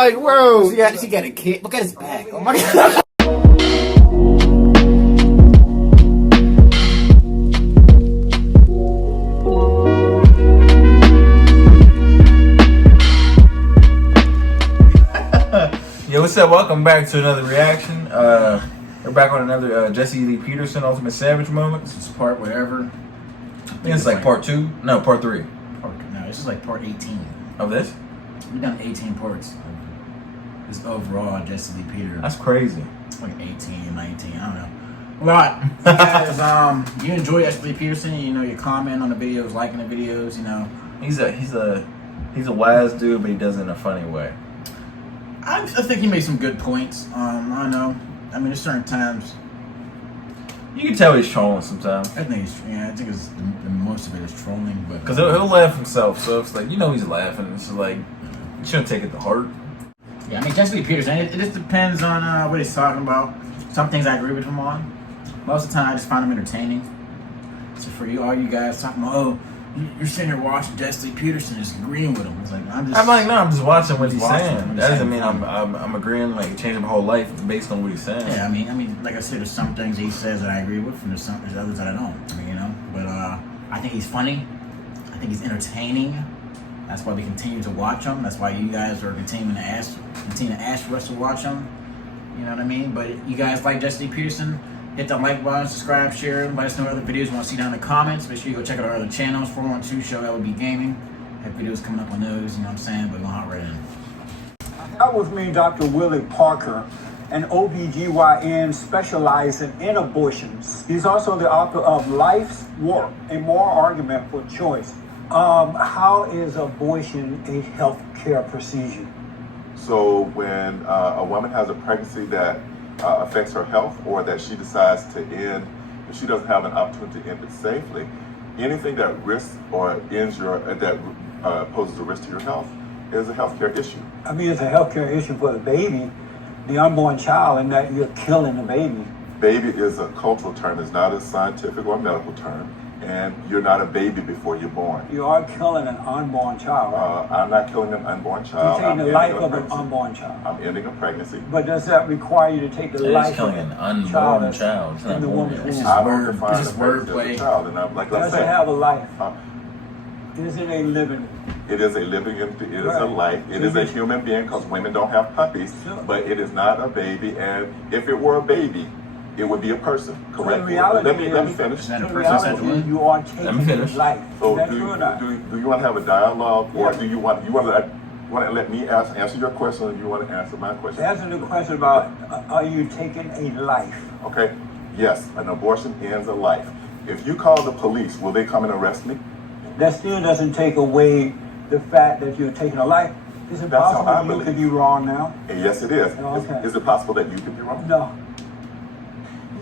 like, bro, yeah, she got a kid. Look at his back. Oh my god. Yo, what's up? Welcome back to another reaction. We're back on another Jesse Lee Peterson Ultimate Savage moment. This is part whatever. I think it's like part 2. No, part 3. No, this is like part 18. Of this? We've done 18 parts of this overall Jesse Lee Peter. That's crazy. Like 18, 19, I don't know. But you guys, you enjoy Jesse Lee Peterson, you know, you comment on the videos, liking the videos, you know. He's a wise dude, but he does it in a funny way. I think he made some good points. I don't know. I mean, there's certain times. You can tell he's trolling sometimes. I think it's the most of it is trolling, but because he'll laugh himself, so it's like he's laughing. It's like you shouldn't take it to heart. Yeah, I mean, Jesse Lee Peterson. It just depends on what he's talking about. Some things I agree with him on. Most of the time, I just find him entertaining. So for all you guys talking about, oh, you're sitting here watching Jesse Lee Peterson, just agreeing with him. It's like I'm just watching what he's saying. That doesn't mean I'm agreeing, like changing my whole life based on what he's saying. Yeah, I mean, like I said, there's some things he says that I agree with, and there's others that I don't. I mean, you know, but I think he's funny. I think he's entertaining. That's why we continue to watch him. That's why you guys are continuing to ask for us to watch him. You know what I mean? But you guys like Jesse Lee Peterson? Hit that like button, subscribe, share, let us know what other videos you want to see down in the comments. Make sure you go check out our other channels, 412 Show LB Gaming. Have videos coming up on those, you know what I'm saying? But we're going to hop right in. That was me, Dr. Willie Parker, an OBGYN specializing in abortions. He's also the author of Life's Work, a moral argument for choice. How is abortion a health care procedure? So when a woman has a pregnancy that affects her health, or that she decides to end, if she doesn't have an opportunity to end it safely, anything that risks or ends poses a risk to your health is a healthcare issue. I mean, it's a healthcare issue for the baby, the unborn child, and that you're killing the baby. Baby is a cultural term. It's not a scientific or medical term. And you're not a baby before you're born. You are killing an unborn child, right? I'm not killing an unborn child. You're taking the life of an unborn child. I'm ending a pregnancy. But does that require you to take the life of an unborn child in the woman's womb? I don't define a pregnancy as a child. And does it have a life? Is it a living? It is a living, it is a life. It is a human being, because women don't have puppies, but it is not a baby. And if it were a baby, it would be a person, correct? Let me finish. You are taking life. So do you want to have a dialogue, or do you want to let me answer your question, or do you want to answer my question? Answer the question about are you taking a life? Okay. Yes, an abortion ends a life. If you call the police, will they come and arrest me? That still doesn't take away the fact that you're taking a life. Is it possible you could be wrong now? Yes, it is. Okay. Is it possible that you could be wrong? No.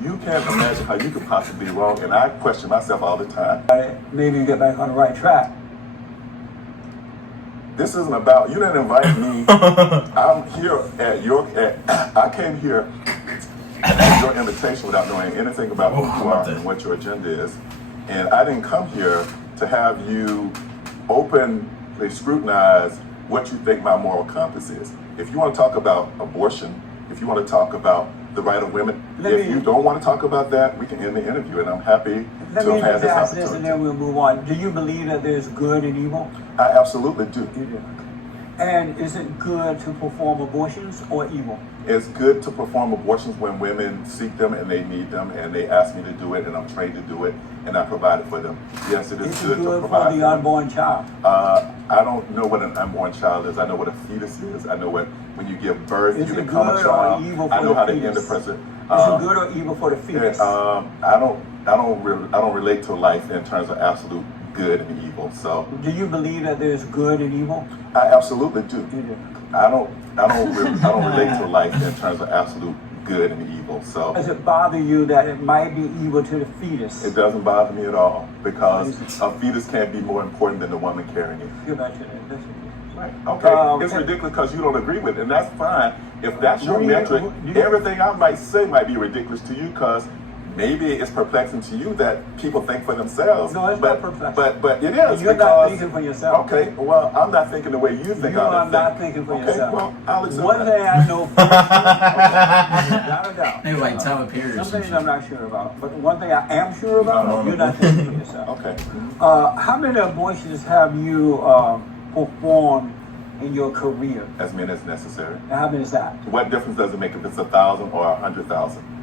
You can't imagine how you could possibly be wrong, and I question myself all the time. Maybe you get back on the right track. This isn't about, you didn't invite me. I'm here I came here at your invitation without knowing anything about who you are and what your agenda is. And I didn't come here to have you openly scrutinize what you think my moral compass is. If you want to talk about abortion, if you want to talk about the right of women, if you don't want to talk about that, we can end the interview, and I'm happy to have this opportunity. And then we'll move on. Do you believe that there's good and evil? I absolutely do. You do. And is it good to perform abortions or evil? It's good to perform abortions when women seek them and they need them, and they ask me to do it, and I'm trained to do it, and I provide it for them. Yes, it is good to provide for the unborn child. I don't know what an unborn child is. I know what a fetus is. I know what, when you give birth, you become a child. I know how to end the present. Is it good or evil for the fetus? I don't relate to life in terms of absolute good and evil. So, do you believe that there's good and evil? I absolutely do. You do. I don't relate to life in terms of absolute good and evil. So, does it bother you that it might be evil to the fetus? It doesn't bother me at all, because a fetus can't be more important than the woman carrying it. Go back to that. Right. Okay. It's ridiculous because you don't agree with it, and that's fine. If that's your metric, everything I might say might be ridiculous to you, because maybe it's perplexing to you that people think for themselves. No, it's not perplexing. But it is. You're not thinking for yourself. Okay, well, I'm not thinking the way you think. You are not thinking for yourself. Well, I'll accept One that. thing I know for sure, without a doubt. Maybe like Tyler Perry or Some something. things I'm not sure about, but one thing I am sure about, you're not thinking for yourself. Okay. How many abortions have you performed in your career? As many as necessary. And how many is that? What difference does it make if it's 1,000 or 100,000?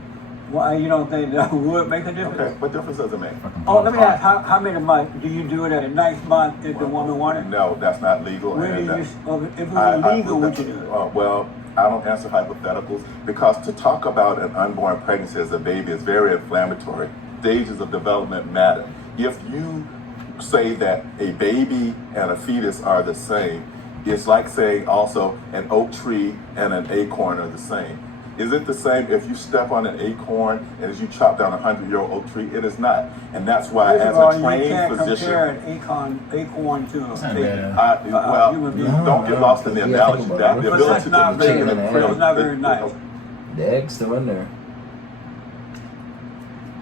Well, you don't think that would make a difference? Okay, what difference does it make? Oh, let me ask, how many months do you do it at a ninth month if the woman wanted? No, that's not legal. When do and you, that- if it was illegal, would you do it? Well, I don't answer hypotheticals because to talk about an unborn pregnancy as a baby is very inflammatory. Stages of development matter. If you say that a baby and a fetus are the same, it's like saying also an oak tree and an acorn are the same. Is it the same if you step on an acorn and as you chop down a 100-year-old oak tree? It is not. And that's why First as of all, a you trained can't physician... compare an acorn to not a human being. don't get lost in the Yeah, analogy. think about That it. the But ability that's not to very, chicken and egg. that's not very nice. The egg's still in there.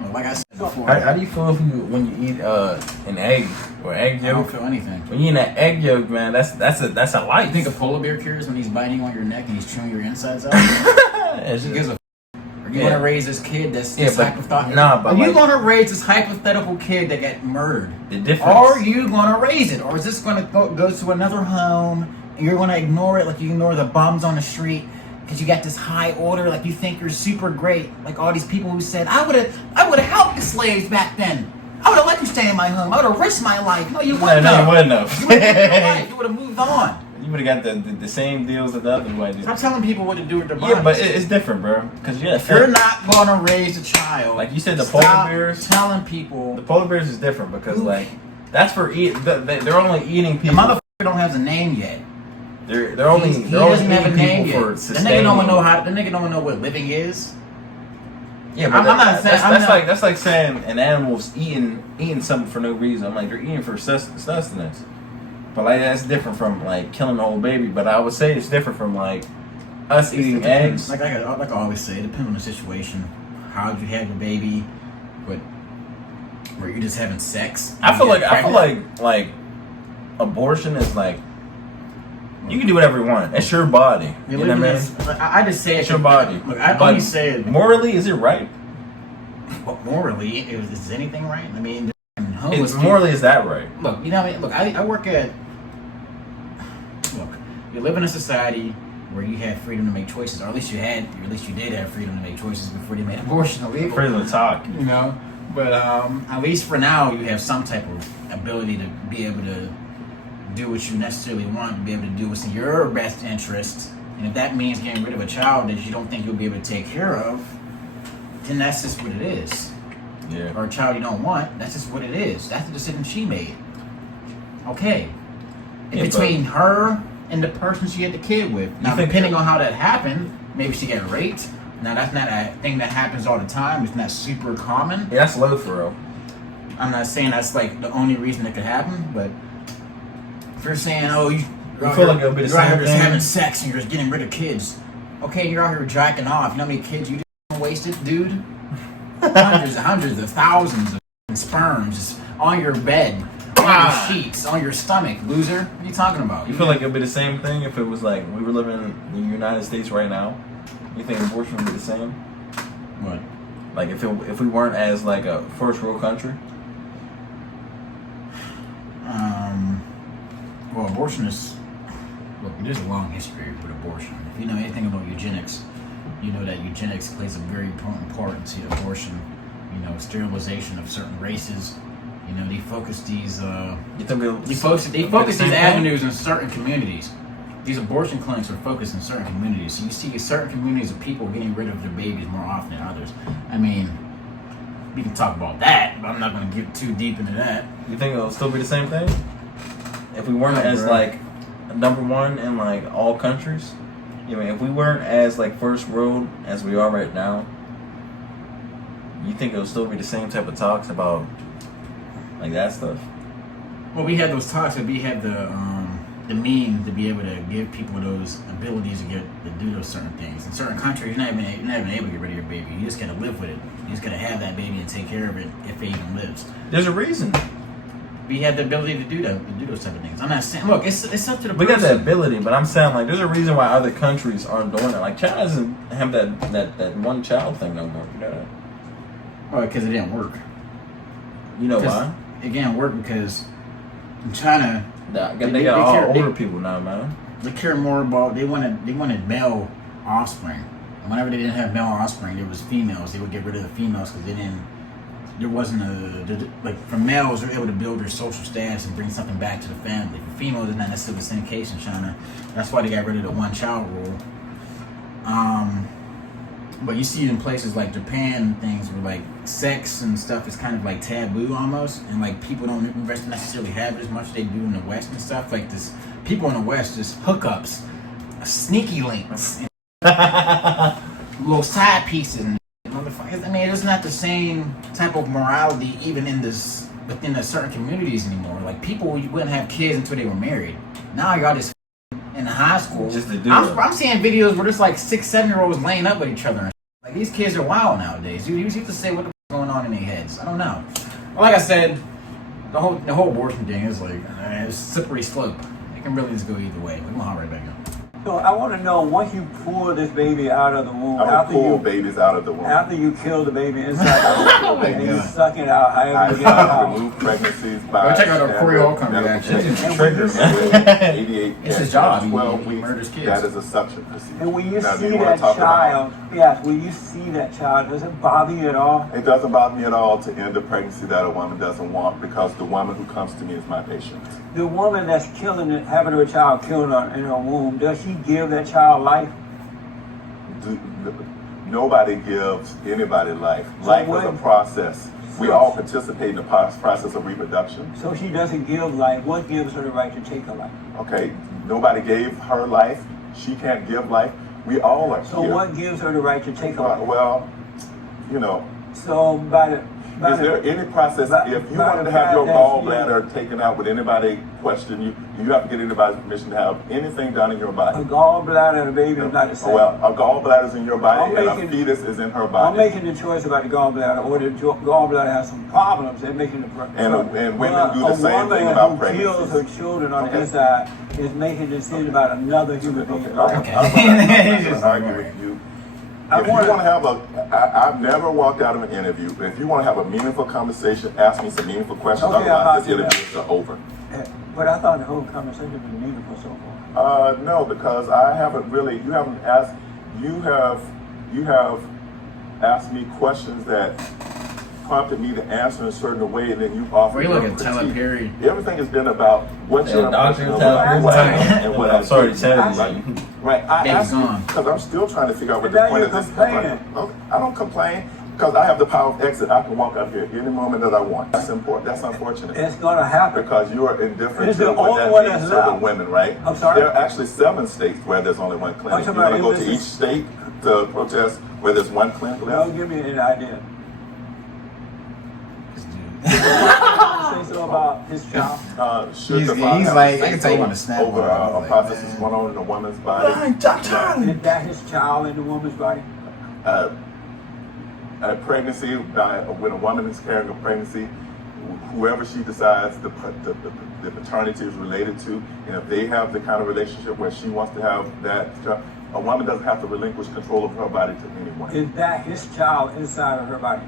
Well, like I said before, How do you feel when you eat an egg or egg I don't yolk? feel anything. When you eat an egg yolk, man, that's a life. You think a polar bear cares when he's biting on your neck and he's chewing your insides out? It's He just- gives a Are you Yeah. gonna raise this kid that's Yeah, this but- hypothetical? nah, but Are you like- gonna raise this hypothetical kid that got murdered? the difference. Are you gonna raise it, or is this gonna go to another home and you're gonna ignore it like you ignore the bums on the street because you got this high order, like you think you're super great, like all these people who said I would have helped the slaves back then. I would have let you stay in my home. I would have risked my life. No, you wouldn't No, you have. wouldn't have. You would have lived your life. You would have moved on. You would have got the same deals that the other white did. Stop telling people what to do with their bodies. Yeah, but it's different, bro. Because if you're not gonna raise a child, Like you said, the stop polar bears. telling people The polar bears is different because Oof. like that's for eat. They're only eating the people. motherfucker don't have a name yet. They're only He they're only doesn't have a eating name people yet. for The sustaining. nigga don't know what living is. Yeah, but I'm not saying- I'm not- that's like saying an animal's eating something for no reason. I'm like they're eating for sustenance. But like that's different from like killing a whole baby. But I would say it's different from like us eating eggs. Like I always say, it depends on the situation. How'd you have your baby? But were you just having sex? I feel Pregnant? like abortion is like you can do whatever you want. It's your body. You know what I mean? I just say It's your body. Look, I But only say it. morally, is it right? Morally, is anything right? I mean, homeless It's people- morally, is that right? Look, you know what I mean? Look, I work at. Look, you live in a society where you have freedom to make choices, or at least you did have freedom to make choices before they made abortion illegal. Freedom to talk. You know, but at least for now, you have some type of ability to be able to do what you necessarily want, to be able to do what's in your best interest. And if that means getting rid of a child that you don't think you'll be able to take care of, then that's just what it is. Yeah. Or a child you don't want, that's just what it is. That's the decision she made. Okay. Yeah, Between her and the person she had the kid with. Now, think- depending on how that happened, maybe she got raped. Now, that's not a thing that happens all the time. It's not super common. Yeah, that's low for real. I'm not saying that's like the only reason it could happen, but if you're saying, oh, you feel like it'll be the you're out same here just thing? having sex and you're just getting rid of kids. Okay, you're out here jacking off. You know how many kids you just wasted, dude? hundreds of thousands of sperms just on your bed, on your sheets, on your stomach, loser. What are you talking about? You feel like it'd be the same thing if it was like we were living in the United States right now? You think abortion would be the same? What? Like if we weren't as like a first world country? Well, abortion is. Look, there's a long history with abortion. If you know anything about eugenics, you know that eugenics plays a very important part into abortion. You know, sterilization of certain races. You know, they focus these. You think They focus these avenues in certain communities. These abortion clinics are focused in certain communities. So you see certain communities of people getting rid of their babies more often than others. I mean, we can talk about that, but I'm not going to get too deep into that. You think it'll still be the same thing? If we weren't No, as bro. like number one in like all countries? You mean if we weren't as like first world as we are right now, you think it'll still be the same type of talks about like that stuff? Well, we had those talks, but we had the the mean to be able to give people those abilities to do those certain things. In certain countries, you're not even able to get rid of your baby. You just gotta live with it. You just gotta have that baby and take care of it if it even lives. There's a reason. We have the ability to do that, to do those type of things. I'm not saying, look, it's up to the We person. got the ability, but I'm saying like there's a reason why other countries aren't doing it. Like China doesn't have that one child thing no more. You know that? Well, because it didn't work. You know why? It didn't work because in China, They got all older people now, man. they care more about they wanted male offspring. And whenever they didn't have male offspring, there was females. They would get rid of the females because there wasn't for males they're able to build their social status and bring something back to the family. For females, it's not necessarily the same case in China. That's why they got rid of the one child rule. But you see it in places like Japan and things where like sex and stuff is kind of like taboo almost, and like people don't necessarily have it as much as they do in the West and stuff. Like this, people in the West just hookups, sneaky links, and little side pieces. And motherfuckers. I mean, it's not the same type of morality even within the certain communities anymore. Like people wouldn't have kids until they were married. Now y'all just in high school. Just to do I'm seeing videos where there's like 6-7-year-olds laying up with each other. Like these kids are wild nowadays. You used to say what the f- going on in their heads. I don't know. Well, like I said, the whole abortion thing is like it's a slippery slope. It can really just go either way. We're gonna hop right back up. So I want to know, once you pull this baby out of the womb, I would pull babies out of the womb. after you kill the baby inside the womb, and you suck it out, however you get it I out. remove pregnancies by Go check out our Corey Holcomb medical reaction. techniques. Triggers. 88 It's his job. He 12 murders weeks. kids. That is a suction procedure. And when you Now, do see you wanna that talk about- child, yes, when you see that child, does it bother you at all? It doesn't bother me at all to end a pregnancy that a woman doesn't want, because the woman who comes to me is my patient. The woman that's killing it, having her child killed in her womb, does she give that child life? Nobody gives anybody life. So Life what- is a process. We all participate in the process of reproduction. So she doesn't give life. What gives her the right to take her life? Okay, nobody gave her life. She can't give life. We all are So here. what gives her the right to take her life? Well, you know, So is there any process, if you wanted to have your gallbladder taken out, would anybody question you? You have to get anybody's permission to have anything done in your a body. gallbladder and a baby is not the same. Well, a gallbladder is in your body I'm and a making- fetus is in her I'm body. making the choice about the gallbladder, or the gallbladder has some problems. They're making the And women do the same thing about A woman who kills her pregnancies. children on the Okay. inside is making a decision about another human being's Okay. life. Okay. I'm not going to argue with you. If you wanna- want to have I've never walked out of an interview. If you want to have a meaningful conversation, ask me some meaningful questions. Okay, Otherwise, this I'll do that. interview is over. But I thought the whole conversation was meaningful so far. No, because I haven't really. You haven't asked. You have asked me questions that prompted me to answer in a certain way, and then you offered. Well, you look your at Tyler critique. Perry. Everything has been about what's Yeah, your Dr. emotional Tyler life, Perry. what I am, and what I I'm sorry do. to tell you. Right. Right. I Baby's asked you gone. because I'm still trying to figure out what And the now point you're of this. complaining. Okay, I don't complain because I have the power of exit. I can walk out here any moment that I want. That's important. That's unfortunate. It's gonna happen. Because you are indifferent It's to the what only that one means that's to the left. women, right? I'm sorry? There are actually 7 states where there's only one clinic. I'm You want to talking go about to this each state to protest where there's one clinic Well, left? give me an idea. This dude. Say so about his child. Should He's- the father he's have like- to I can say tell you so on the snap over bar, I was a like, process man. that's going on in a woman's body? Is that his child in the woman's body? A pregnancy, when a woman is carrying a pregnancy, whoever she decides the paternity is related to, and if they have the kind of relationship where she wants to have that, a woman doesn't have to relinquish control of her body to anyone. Is that his child inside of her body?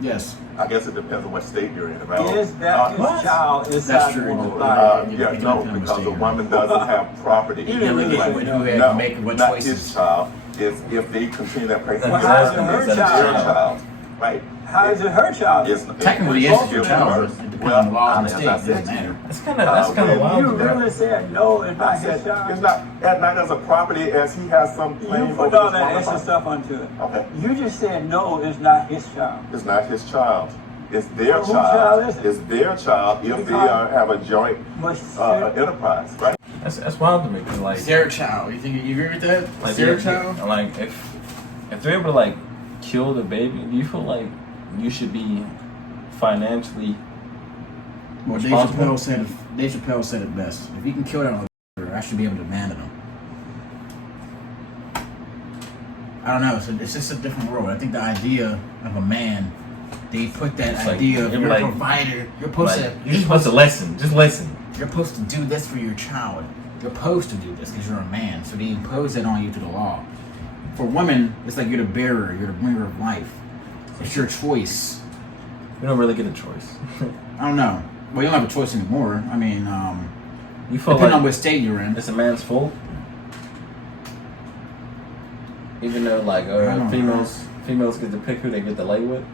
Yes. I guess it depends on what state you're in, right? Is that his child That's inside the true. woman's body? Yeah, no, because a woman doesn't have property. You didn't really say With no. who had No, to make what not choices. his child. It's if they continue that pregnancy. Well, He's how is it asking, her is that Their child? child, right? How is it her child? Technically, Both it's your of child, them. but it depends on the laws in the as state. I It doesn't said to matter. you, That's kind of wild. You really said no, it's I not his said, child. it's not, not as a property as he has some claim You over put all this that woman's extra life. stuff onto it. Okay. You just said no, it's not his child. It's not his child. It's their Well, whose child. child is it? It's their child if they have a joint But enterprise, right? That's wild to me. 'Cause, like, It's their child. You think you agree with that? like It's their yeah, child. Like if they're able to like kill the baby, do you feel like you should be financially Well, Dave Chappelle said it best. If you can kill that motherfucker, I should be able to demand him. I don't know. It's just a different world. I think the idea of a man, they put that It's idea like- of you're like- a provider. You're supposed to. You're supposed to listen. Just listen. You're supposed to do this for your child. You're supposed to do this because you're a man. So they impose that on you through the law. For women, it's like you're the bearer. You're the bringer of life. It's your choice. We don't really get a choice. I don't know. Well, you don't have a choice anymore. I mean, You feel depending on like what state you're in. it's a man's fault, even though like I don't females get to pick who they get to lay with.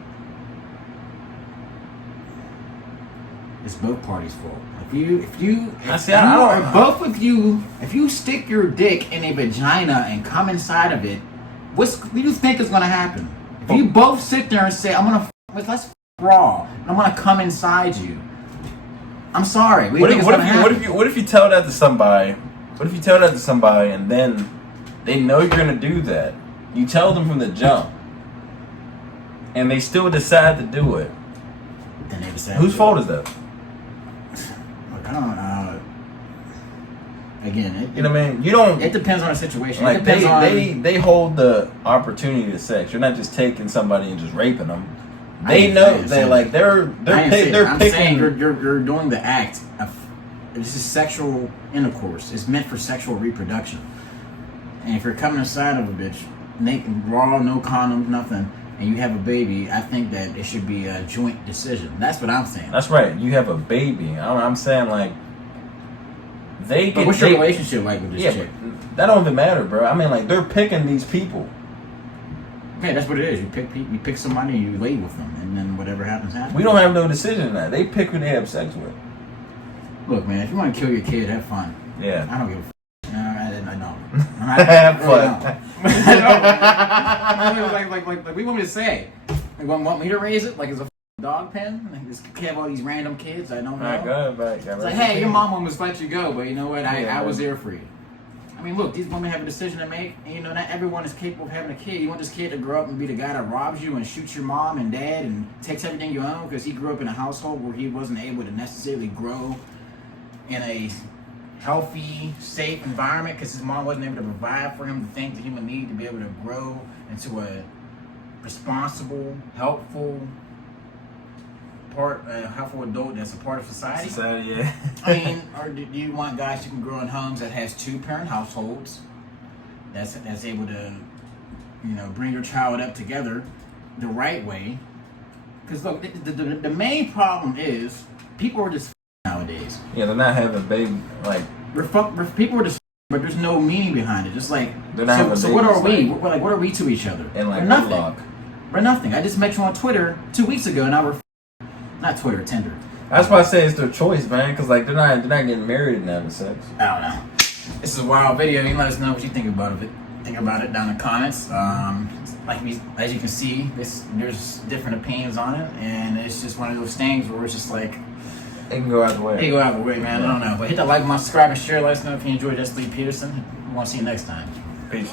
It's both parties' fault. If you stick your dick in a vagina and come inside of it, what do you think is gonna happen? If you both sit there and say, let's brawl, and I'm gonna come inside you. I'm sorry. What if you tell that to somebody? What if you tell that to somebody and then they know you're gonna do that? You tell them from the jump, and they still decide to do it. Then they decide Whose fault is that? Look, I don't. Again, You know what I mean? You don't. It depends on the situation. Like It depends they hold the opportunity to sex. You're not just taking somebody and just raping them. I They ain't know saying they that. like they're I'm picking. saying you're doing the act of this is sexual intercourse. It's meant for sexual reproduction. And if you're coming inside of a bitch, naked, raw, no condoms, nothing, and you have a baby, I think that it should be a joint decision. That's what I'm saying. That's right. You have a baby. I'm saying like they But get. what's your relationship like with this Yeah, chick? but that don't even matter, bro. I mean, like they're picking these people. Yeah, that's what it is. You pick somebody and you lay with them, and then whatever happens, happens. We don't have no decision in that. They pick who they have sex with. Look, man, if you want to kill your kid, have fun. Yeah. I don't give a f. No, I don't. Have fun. Like, we want me to say. Like, want me to raise it? Like, it's a f- dog pen? Like, this kid have all these random kids I don't know. Alright, go ahead, back. It's like, hey, your mom almost let you go, but you know what? Yeah, I was man. there for you. I mean, look, these women have a decision to make, and you know, not everyone is capable of having a kid. You want this kid to grow up and be the guy that robs you and shoots your mom and dad and takes everything you own because he grew up in a household where he wasn't able to necessarily grow in a healthy, safe environment because his mom wasn't able to provide for him the things that he would need to be able to grow into a responsible, helpful adult that's a part of society. Society, yeah. I mean, or do you want guys who can grow in homes that has 2-parent households, that's able to, you know, bring your child up together the right way? Because look, the main problem is people are just nowadays. Yeah, they're not having baby like People are just, but there's no meaning behind it. Just like They're not having so what are babies, we? What are we to each other? and like We're nothing. wedlock. We're nothing. I just met you on Twitter 2 weeks ago, and now we're not Twitter, Tinder. That's why I say it's their choice, man. Because like they're not getting married and having sex. I don't know. This is a wild video. You can let us know what you think about it. Think about it down in the comments. As you can see, there's different opinions on it, and it's just one of those things where it's just like, It can go out the way. hey, go out of the way, man. I don't know. But hit that like button, subscribe, and share. Let us know if you enjoyed. That's Lee Peterson. We want to see you next time. Peace.